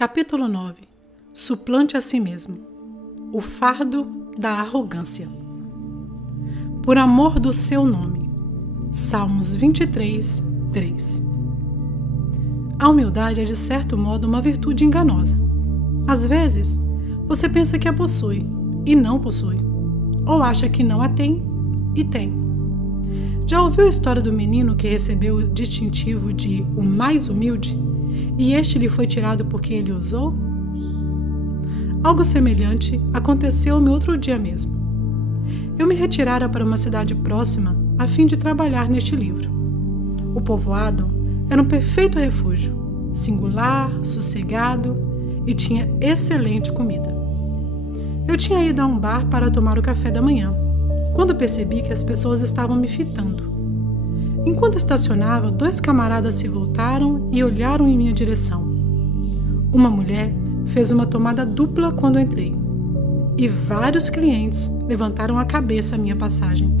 Capítulo 9. Suplante a si mesmo. O fardo da arrogância. Por amor do seu nome. Salmos 23, 3. A humildade é, de certo modo, uma virtude enganosa. Às vezes, você pensa que a possui e não possui, ou acha que não a tem e tem. Já ouviu a história do menino que recebeu o distintivo de o mais humilde e este lhe foi tirado porque ele ousou? Algo semelhante aconteceu-me outro dia mesmo. Eu me retirara para uma cidade próxima a fim de trabalhar neste livro. O povoado era um perfeito refúgio, singular, sossegado e tinha excelente comida. Eu tinha ido a um bar para tomar o café da manhã, quando percebi que as pessoas estavam me fitando. Enquanto estacionava, 2 camaradas se voltaram e olharam em minha direção. Uma mulher fez uma tomada dupla quando entrei, e vários clientes levantaram a cabeça à minha passagem.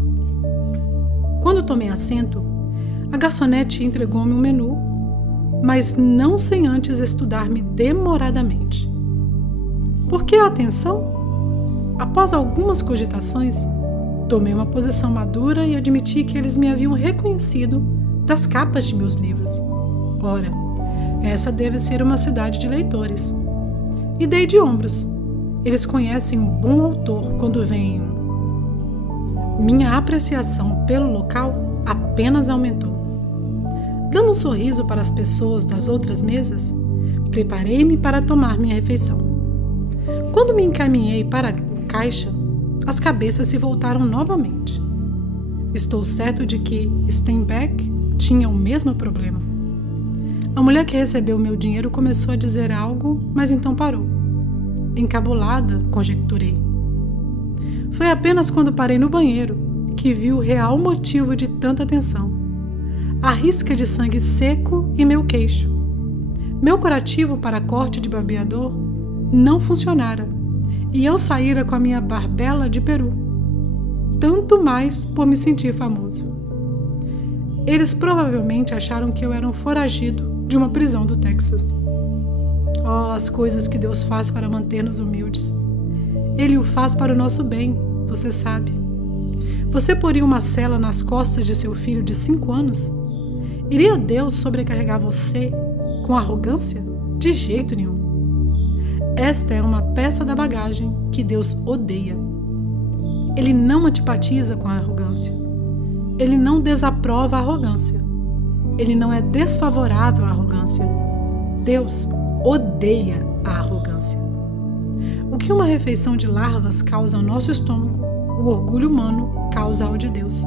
Quando tomei assento, a garçonete entregou-me um menu, mas não sem antes estudar-me demoradamente. Por que a atenção? Após algumas cogitações, tomei uma posição madura e admiti que eles me haviam reconhecido das capas de meus livros. Ora, essa deve ser uma cidade de leitores. E dei de ombros. Eles conhecem um bom autor quando veem. Minha apreciação pelo local apenas aumentou. Dando um sorriso para as pessoas das outras mesas, preparei-me para tomar minha refeição. Quando me encaminhei para o caixa, as cabeças se voltaram novamente. Estou certo de que Steinbeck tinha o mesmo problema. A mulher que recebeu meu dinheiro começou a dizer algo, mas então parou. Encabulada, conjecturei. Foi apenas quando parei no banheiro que vi o real motivo de tanta atenção. A risca de sangue seco em meu queixo. Meu curativo para corte de barbeador não funcionara, e eu saíra com a minha barbela de peru. Tanto mais por me sentir famoso. Eles provavelmente acharam que eu era um foragido de uma prisão do Texas. Oh, as coisas que Deus faz para manter-nos humildes. Ele o faz para o nosso bem, você sabe. Você poria uma cela nas costas de seu filho de 5 anos? Iria Deus sobrecarregar você com arrogância? De jeito nenhum. Esta é uma peça da bagagem que Deus odeia. Ele não antipatiza com a arrogância. Ele não desaprova a arrogância. Ele não é desfavorável à arrogância. Deus odeia a arrogância. O que uma refeição de larvas causa ao nosso estômago, o orgulho humano causa ao de Deus.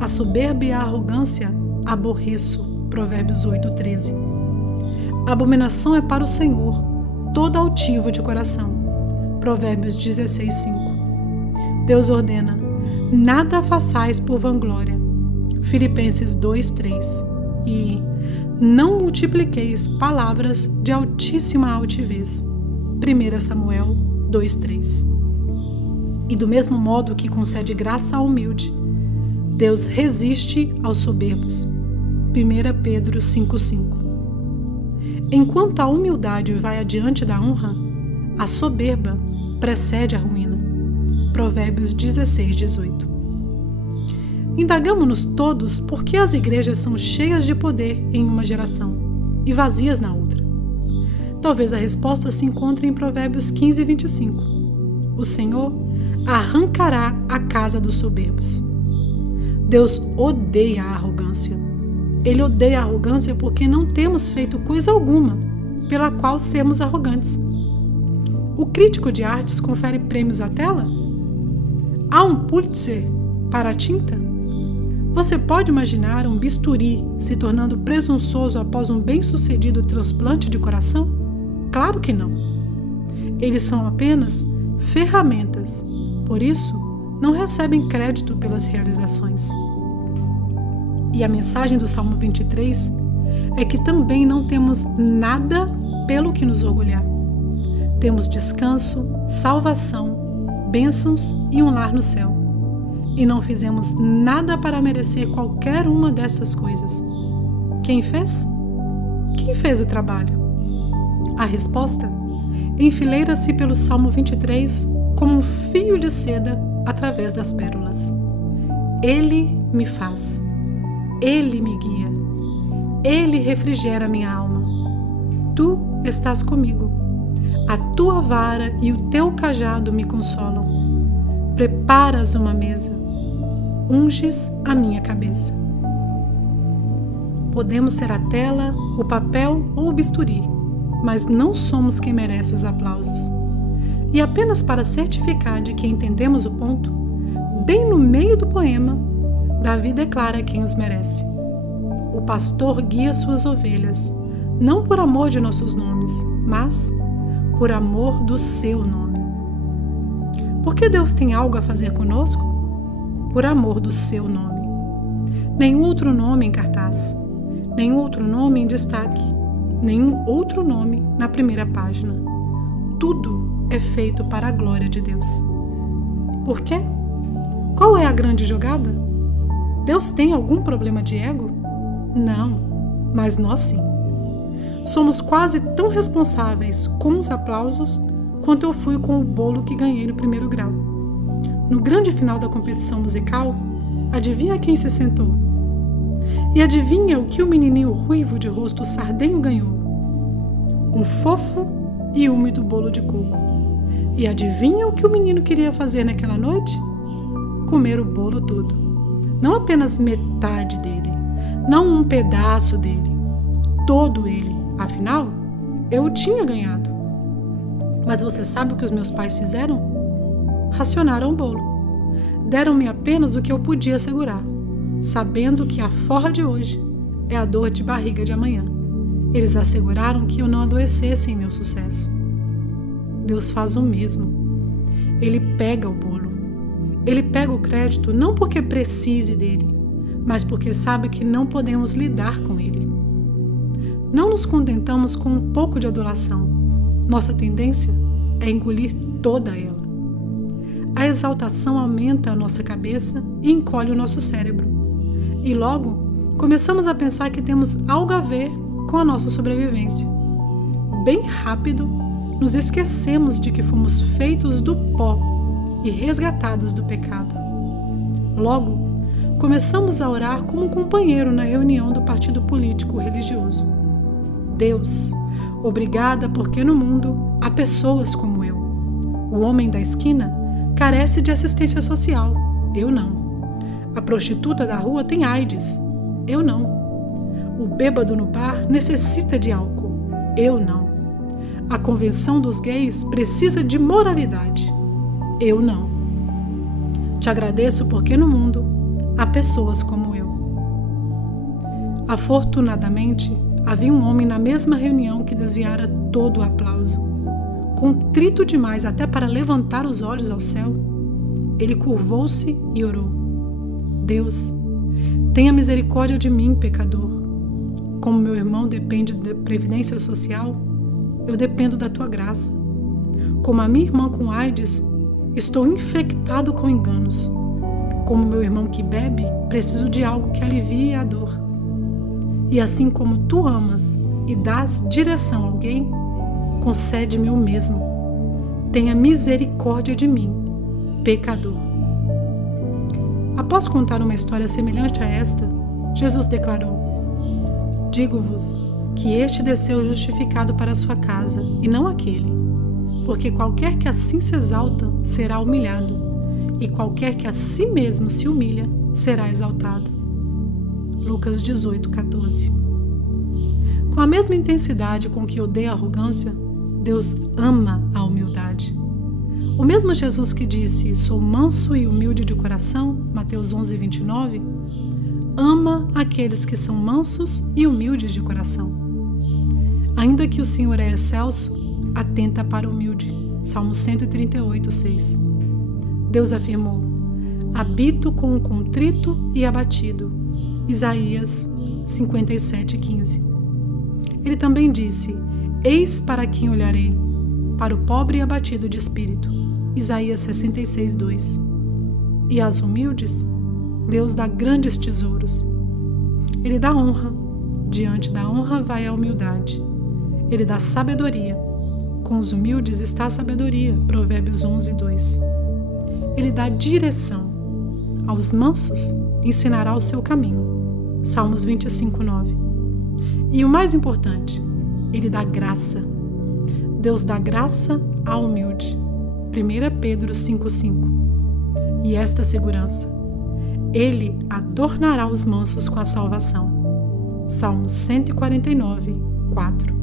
A soberba e a arrogância aborreço. Provérbios 8:13. Abominação é para o Senhor todo altivo de coração. Provérbios 16:5. Deus ordena: nada façais por vanglória. Filipenses 2:3. E não multipliqueis palavras de altíssima altivez. 1 Samuel 2:3. E do mesmo modo que concede graça ao humilde, Deus resiste aos soberbos. 1 Pedro 5:5. Enquanto a humildade vai adiante da honra, a soberba precede a ruína. Provérbios 16:18. Indagamo-nos todos por que as igrejas são cheias de poder em uma geração e vazias na outra. Talvez a resposta se encontre em Provérbios 15:25. O Senhor arrancará a casa dos soberbos. Deus odeia a arrogância. Ele odeia a arrogância porque não temos feito coisa alguma pela qual sermos arrogantes. O crítico de artes confere prêmios à tela? Há um Pulitzer para a tinta? Você pode imaginar um bisturi se tornando presunçoso após um bem-sucedido transplante de coração? Claro que não. Eles são apenas ferramentas, por isso não recebem crédito pelas realizações. E a mensagem do Salmo 23 é que também não temos nada pelo que nos orgulhar. Temos descanso, salvação, bênçãos e um lar no céu. E não fizemos nada para merecer qualquer uma destas coisas. Quem fez? Quem fez o trabalho? A resposta enfileira-se pelo Salmo 23 como um fio de seda através das pérolas. Ele me faz, Ele me guia, Ele refrigera minha alma. Tu estás comigo, a tua vara e o teu cajado me consolam. Preparas uma mesa, unges a minha cabeça. Podemos ser a tela, o papel ou o bisturi, mas não somos quem merece os aplausos. E apenas para certificar de que entendemos o ponto, bem no meio do poema, Davi declara quem os merece. O pastor guia suas ovelhas, não por amor de nossos nomes, mas por amor do seu nome. Por que Deus tem algo a fazer conosco? Por amor do seu nome. Nenhum outro nome em cartaz, nenhum outro nome em destaque, nenhum outro nome na primeira página. Tudo é feito para a glória de Deus. Por quê? Qual é a grande jogada? Deus tem algum problema de ego? Não, mas nós sim. Somos quase tão responsáveis com os aplausos quanto eu fui com o bolo que ganhei no primeiro grau. No grande final da competição musical, adivinha quem se sentou? E adivinha o que o menininho ruivo de rosto sardenho ganhou? Um fofo e úmido bolo de coco. E adivinha o que o menino queria fazer naquela noite? Comer o bolo todo. Não apenas metade dele, não um pedaço dele, todo ele. Afinal, eu tinha ganhado. Mas você sabe o que os meus pais fizeram? Racionaram o bolo. Deram-me apenas o que eu podia segurar, sabendo que a forra de hoje é a dor de barriga de amanhã. Eles asseguraram que eu não adoecesse em meu sucesso. Deus faz o mesmo. Ele pega o bolo. Ele pega o crédito não porque precise dele, mas porque sabe que não podemos lidar com ele. Não nos contentamos com um pouco de adulação. Nossa tendência é engolir toda ela. A exaltação aumenta a nossa cabeça e encolhe o nosso cérebro. E logo, começamos a pensar que temos algo a ver com a nossa sobrevivência. Bem rápido, nos esquecemos de que fomos feitos do pó e resgatados do pecado. Logo, começamos a orar como um companheiro na reunião do partido político religioso. Deus, obrigada porque no mundo há pessoas como eu. O homem da esquina carece de assistência social, eu não. A prostituta da rua tem AIDS, eu não. O bêbado no bar necessita de álcool, eu não. A convenção dos gays precisa de moralidade, eu não. Te agradeço porque no mundo há pessoas como eu. Afortunadamente, havia um homem na mesma reunião que desviara todo o aplauso. Contrito demais até para levantar os olhos ao céu, ele curvou-se e orou. Deus, tenha misericórdia de mim, pecador. Como meu irmão depende da previdência social, eu dependo da tua graça. Como a minha irmã com AIDS, estou infectado com enganos. Como meu irmão que bebe, preciso de algo que alivie a dor. E assim como tu amas e dás direção a alguém, concede-me o mesmo. Tenha misericórdia de mim, pecador. Após contar uma história semelhante a esta, Jesus declarou: digo-vos que este desceu justificado para a sua casa, e não aquele. Porque qualquer que assim se exalta, será humilhado, e qualquer que a si mesmo se humilha, será exaltado. Lucas 18:14. Com a mesma intensidade com que odeia a arrogância, Deus ama a humildade. O mesmo Jesus que disse, sou manso e humilde de coração, Mateus 11:29, ama aqueles que são mansos e humildes de coração. Ainda que o Senhor é excelso, atenta para o humilde, Salmo 138:6. Deus afirmou, habito com o contrito e abatido, Isaías 57:15. Ele também disse, eis para quem olharei, para o pobre e abatido de espírito, Isaías 66:2. E aos humildes, Deus dá grandes tesouros. Ele dá honra, diante da honra vai a humildade. Ele dá sabedoria. Com os humildes está a sabedoria. Provérbios 11, 2. Ele dá direção. Aos mansos ensinará o seu caminho. Salmos 25, 9. E o mais importante, ele dá graça. Deus dá graça ao humilde. 1 Pedro 5, 5. E esta segurança: ele adornará os mansos com a salvação. Salmos 149, 4.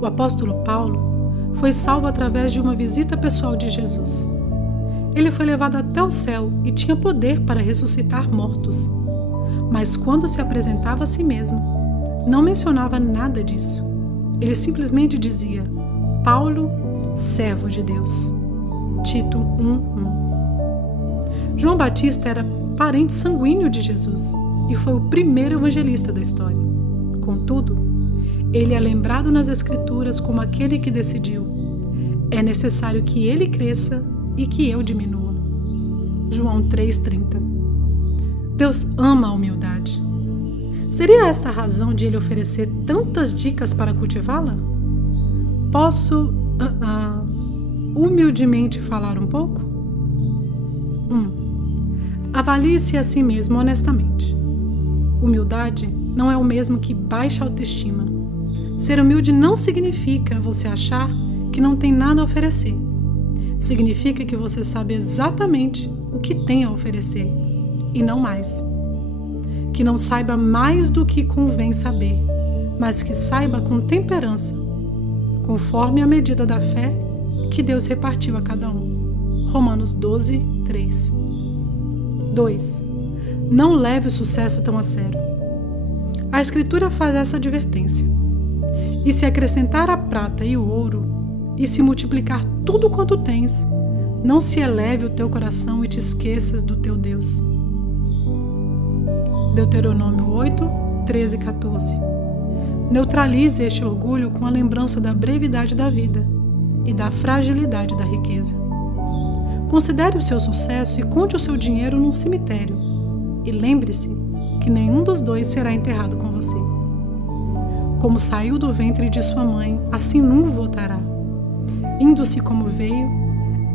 O apóstolo Paulo foi salvo através de uma visita pessoal de Jesus. Ele foi levado até o céu e tinha poder para ressuscitar mortos. Mas quando se apresentava a si mesmo, não mencionava nada disso. Ele simplesmente dizia: Paulo, servo de Deus. Tito 1:1. João Batista era parente sanguíneo de Jesus e foi o primeiro evangelista da história. Contudo, ele é lembrado nas Escrituras como aquele que decidiu: é necessário que ele cresça e que eu diminua. João 3:30. Deus ama a humildade. Seria esta a razão de ele oferecer tantas dicas para cultivá-la? Posso humildemente falar um pouco? 1. Avalie-se a si mesmo honestamente. Humildade não é o mesmo que baixa autoestima. Ser humilde não significa você achar que não tem nada a oferecer. Significa que você sabe exatamente o que tem a oferecer, e não mais. Que não saiba mais do que convém saber, mas que saiba com temperança, conforme a medida da fé que Deus repartiu a cada um. Romanos 12, 3. 2. Não leve o sucesso tão a sério. A Escritura faz essa advertência. E se acrescentar a prata e o ouro, e se multiplicar tudo quanto tens, não se eleve o teu coração e te esqueças do teu Deus. Deuteronômio 8, 13 e 14. Neutralize este orgulho com a lembrança da brevidade da vida e da fragilidade da riqueza. Considere o seu sucesso e conte o seu dinheiro num cemitério. E lembre-se que nenhum dos dois será enterrado com você. Como saiu do ventre de sua mãe, assim não voltará. Indo-se como veio,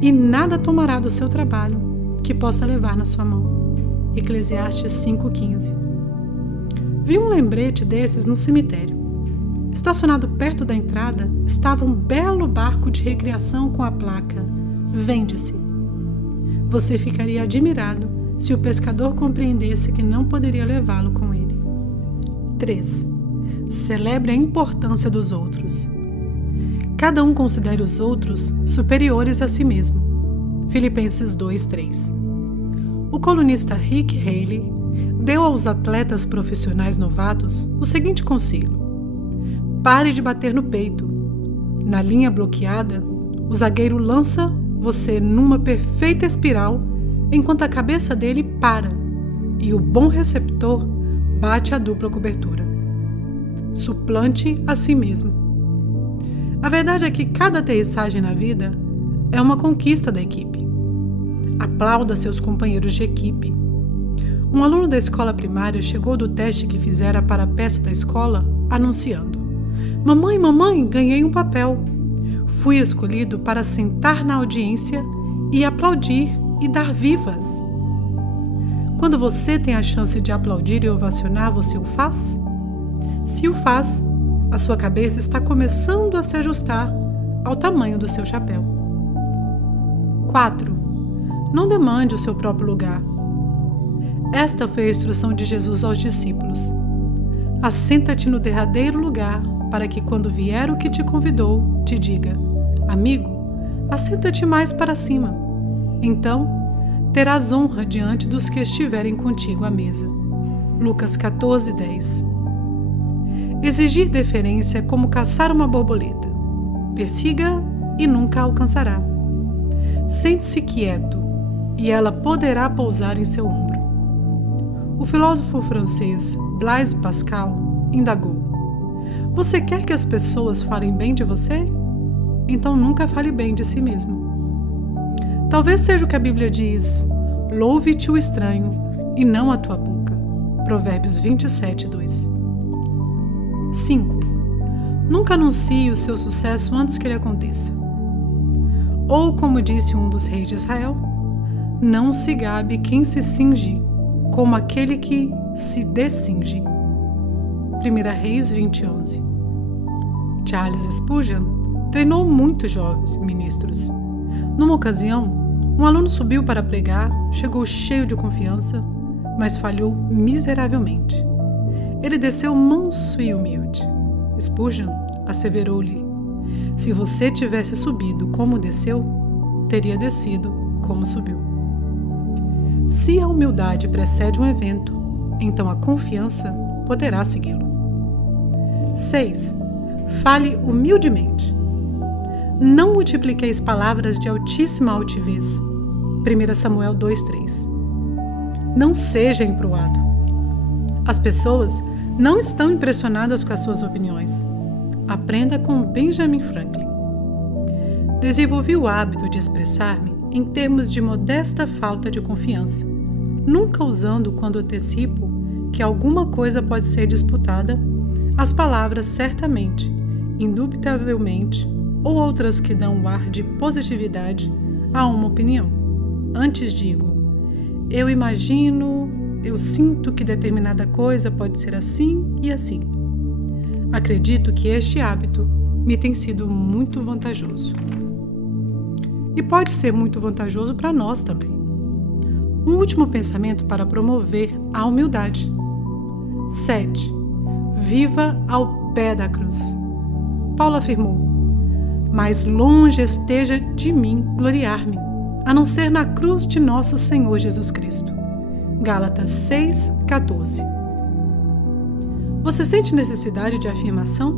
e nada tomará do seu trabalho que possa levar na sua mão. Eclesiastes 5,15. Vi um lembrete desses no cemitério. Estacionado perto da entrada estava um belo barco de recreação com a placa: vende-se. Você ficaria admirado se o pescador compreendesse que não poderia levá-lo com ele. 3. Celebre a importância dos outros. Cada um considere os outros superiores a si mesmo. Filipenses 2:3. O colunista Rick Haley deu aos atletas profissionais novatos o seguinte conselho: pare de bater no peito. Na linha bloqueada, o zagueiro lança você numa perfeita espiral enquanto a cabeça dele para e o bom receptor bate a dupla cobertura. Suplante a si mesmo. A verdade é que cada aterrissagem na vida é uma conquista da equipe. Aplauda seus companheiros de equipe. Um aluno da escola primária chegou do teste que fizera para a peça da escola, anunciando: Mamãe, mamãe, ganhei um papel. Fui escolhido para sentar na audiência e aplaudir e dar vivas. Quando você tem a chance de aplaudir e ovacionar, você o faz? Se o faz, a sua cabeça está começando a se ajustar ao tamanho do seu chapéu. 4. Não demande o seu próprio lugar. Esta foi a instrução de Jesus aos discípulos. Assenta-te no derradeiro lugar, para que quando vier o que te convidou, te diga: amigo, assenta-te mais para cima. Então, terás honra diante dos que estiverem contigo à mesa. Lucas 14:10. Exigir deferência é como caçar uma borboleta. Persiga e nunca a alcançará. Sente-se quieto e ela poderá pousar em seu ombro. O filósofo francês Blaise Pascal indagou: você quer que as pessoas falem bem de você? Então nunca fale bem de si mesmo. Talvez seja o que a Bíblia diz: louve-te o estranho e não a tua boca. Provérbios 27:2. 5. Nunca anuncie o seu sucesso antes que ele aconteça. Ou, como disse um dos reis de Israel, não se gabe quem se cinge, como aquele que se descinge. 1 Reis 20:11. Charles Spurgeon treinou muitos jovens ministros. Numa ocasião, um aluno subiu para pregar, chegou cheio de confiança, mas falhou miseravelmente. Ele desceu manso e humilde. Spurgeon asseverou-lhe: se você tivesse subido como desceu, teria descido como subiu. Se a humildade precede um evento, então a confiança poderá segui-lo. 6. Fale humildemente. Não multipliqueis palavras de altíssima altivez. 1 Samuel 2:3. Não seja emproado. As pessoas não estão impressionadas com as suas opiniões. Aprenda com Benjamin Franklin. Desenvolvi o hábito de expressar-me em termos de modesta falta de confiança, nunca usando quando antecipo que alguma coisa pode ser disputada, as palavras certamente, indubitavelmente, ou outras que dão o ar de positividade a uma opinião. Antes digo: eu imagino, eu sinto que determinada coisa pode ser assim e assim. Acredito que este hábito me tem sido muito vantajoso. E pode ser muito vantajoso para nós também. Um último pensamento para promover a humildade. 7. Viva ao pé da cruz. Paulo afirmou: mais longe esteja de mim gloriar-me, a não ser na cruz de nosso Senhor Jesus Cristo. Gálatas 6:14. Você sente necessidade de afirmação?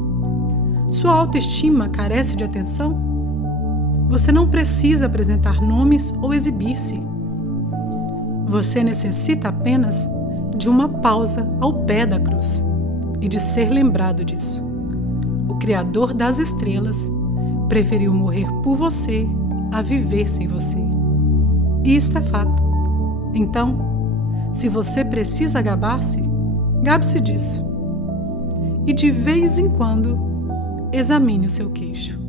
Sua autoestima carece de atenção? Você não precisa apresentar nomes ou exibir-se. Você necessita apenas de uma pausa ao pé da cruz e de ser lembrado disso. O Criador das estrelas preferiu morrer por você a viver sem você. E isto é fato. Então, se você precisa gabar-se, gabe-se disso. E de vez em quando, examine o seu queixo.